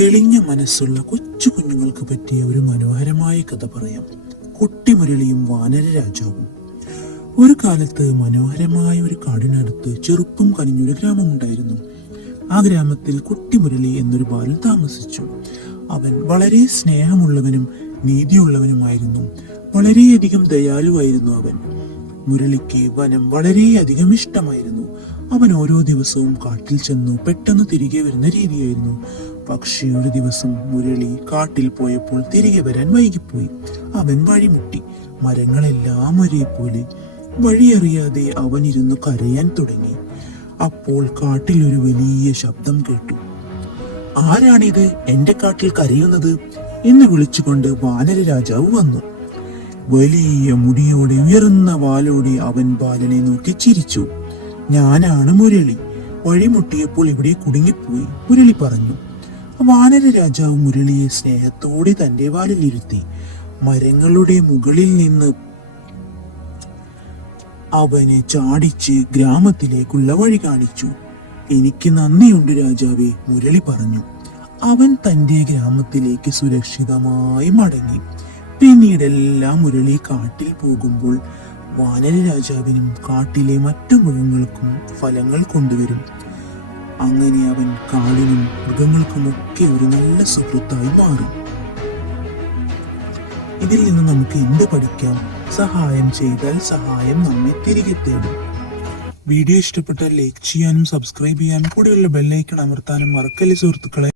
തെളിഞ്ഞ മനസ്സുള്ള കൊച്ചു കുഞ്ഞുങ്ങൾക്ക് പറ്റിയ ഒരു മനോഹരമായ കഥ പറയാം. കുട്ടിമുരളിയും വാനര രാജാവും. ഒരു കാലത്ത് മനോഹരമായ ഒരു കാടിനടുത്ത് ചെറുപ്പം കനിഞ്ഞൊരു ഗ്രാമമുണ്ടായിരുന്നു. ആ ഗ്രാമത്തിൽ കുട്ടിമുരളി എന്നൊരു ബാലൻ താമസിച്ചു. അവൻ വളരെ സ്നേഹമുള്ളവനും നീതിയുള്ളവനുമായിരുന്നു. വളരെയധികം ദയാലുവായിരുന്നു അവൻ. മുരളിക്ക് വനം വളരെയധികം ഇഷ്ടമായിരുന്നു. അവൻ ഓരോ ദിവസവും കാട്ടിൽ ചെന്നു പെട്ടെന്ന് തിരികെ വരുന്ന രീതിയായിരുന്നു. പക്ഷേ ഒരു ദിവസം മുരളി കാട്ടിൽ പോയപ്പോൾ തിരികെ വരാൻ വൈകിപ്പോയി. അവൻ വഴിമുട്ടി. മരങ്ങളെല്ലാം ഒരേപോലെ. വഴിയറിയാതെ അവൻ ഇരുന്നു കരയാൻ തുടങ്ങി. അപ്പോൾ കാട്ടിൽ ഒരു വലിയ ശബ്ദം കേട്ടു. "ആരാണിത് എന്റെ കാട്ടിൽ കരയുന്നത്?" എന്ന് വിളിച്ചുകൊണ്ട് വാനര രാജാവ് വന്നു. വലിയ മുടിയോടെ ഉയർന്ന വാലോടെ അവൻ ബാലനെ നോക്കി ചിരിച്ചു. "ഞാനാണ് മുരളി. വഴിമുട്ടിയപ്പോൾ ഇവിടെ കുടുങ്ങിപ്പോയി," മുരളി പറഞ്ഞു. വാനര രാജാവ് മുരളിയെ സ്നേഹത്തോടെ തന്റെ വാലിലിരുത്തി. മരങ്ങളുടെ മുകളിൽ നിന്ന് അവനെ ചാടിച്ച് ഗ്രാമത്തിലേക്കുള്ള വഴി കാണിച്ചു. "എനിക്ക് നന്ദിയുണ്ട് രാജാവേ," മുരളി പറഞ്ഞു. അവൻ തന്റെ ഗ്രാമത്തിലേക്ക് സുരക്ഷിതമായി മടങ്ങി. പിന്നീടെല്ലാം മുരളി കാട്ടിൽ പോകുമ്പോൾ വാനര രാജാവിനും കാട്ടിലെ മറ്റു മൃഗങ്ങൾക്കും ഫലങ്ങൾ കൊണ്ടുവരും. അങ്ങനെ അവൻ കാടിനും മൃഗങ്ങൾക്കുമൊക്കെ ഒരു നല്ല സുഹൃത്തായി മാറും. ഇതിൽ നിന്ന് നമുക്ക് എന്ത് പഠിക്കാം? സഹായം ചെയ്താൽ സഹായം നമ്മെ തിരികെ തേടും. വീഡിയോ ഇഷ്ടപ്പെട്ടാൽ ലൈക്ക് ചെയ്യാനും സബ്സ്ക്രൈബ് ചെയ്യാനും കൂടെയുള്ള ബെല്ലൈക്കൺ അമർത്താനും മറക്കല്ലേ സുഹൃത്തുക്കളെ.